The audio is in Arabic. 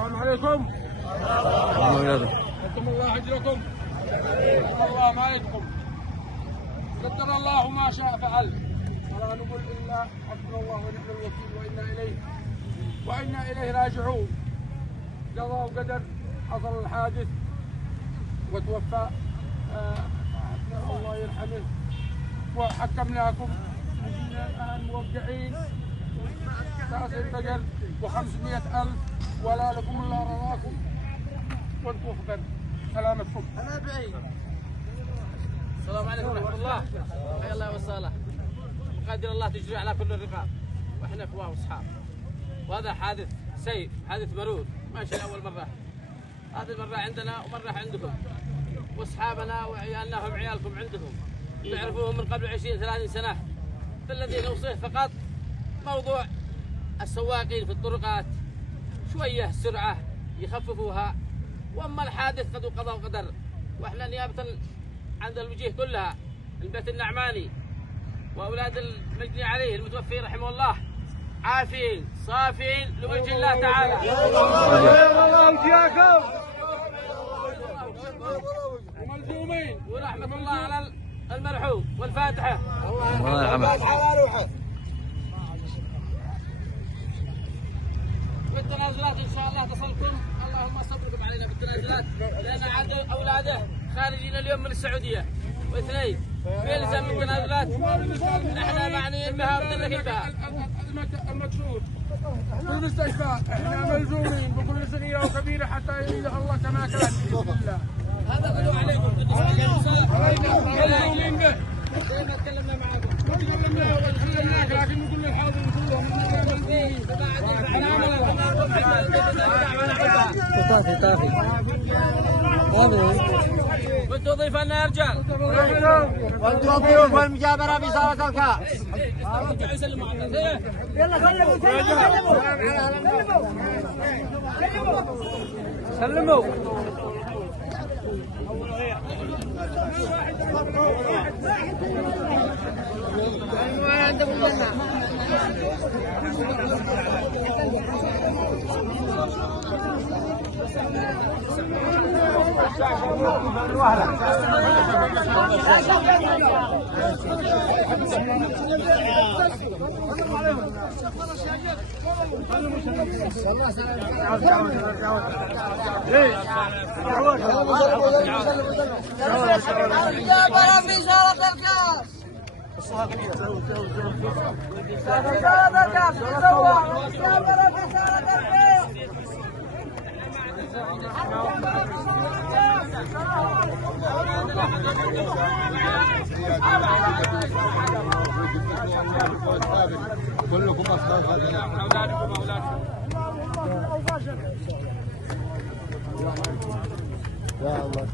السلام عليكم. قدم الله اجركم. الله ما يدكم. قدر الله ما شاء فعل. ولا نقول الا حسبنا الله ونعم الوكيل وانا اليه راجعون. قضاء وقدر حصل الحادث وتوفى صاحبنا الله يرحمه وحكمناكم الان موقعين تأثير بقر و500,000 ولا لكم الا رضاكم وانتم خبر. سلامتكم. السلام عليكم ورحمة الله. حيا الله وسهلا. وقادر الله تجري على كل الرقاب واحنا اخوان واصحاب. وهذا حادث سيء، حادث مرور، ماشي اول مرة. هذه المرة عندنا ومرة عندكم. واصحابنا وعيالنا هم عيالكم عندكم. تعرفوهم من قبل 20-30 سنة. الذي نوصيه فقط موضوع السواقين في الطرقات شوية سرعة يخففوها. واما الحادث قد وقضى وقدر. واحنا نيابة عند الوجيه كلها البيت النعماني واولاد المجني عليه المتوفي رحمه الله عافين صافين لوجه الله تعالى. وملزومين ورحمة الله على المرحوم والفاتحة. الله يرحمه. بالتنازلات ان شاء الله تصلكم. اللهم صبركم علينا بالتنازلات لان عاد اولاده خارجين اليوم من السعوديه واثنين في لزم من التنازلات. احنا معنيين بها ومدركين بها. المقصود في المستشفى احنا ملزومين بكل صغيره وكبيره حتى يريدها الله كما كان باذن الله. هذا كله عليكم. ملزومين به. زي ما تكلمنا معكم. تكلمناك لكن نقول للحاضر كلهم اننا ملزومين. وانتم ضيفنا يا رجال. وانتم ضيوف والمجابرة بصالة الكاس. يلا سلموا. المجابرة في صالة الكاس. كلكم أصحاب أولادكم يا الله.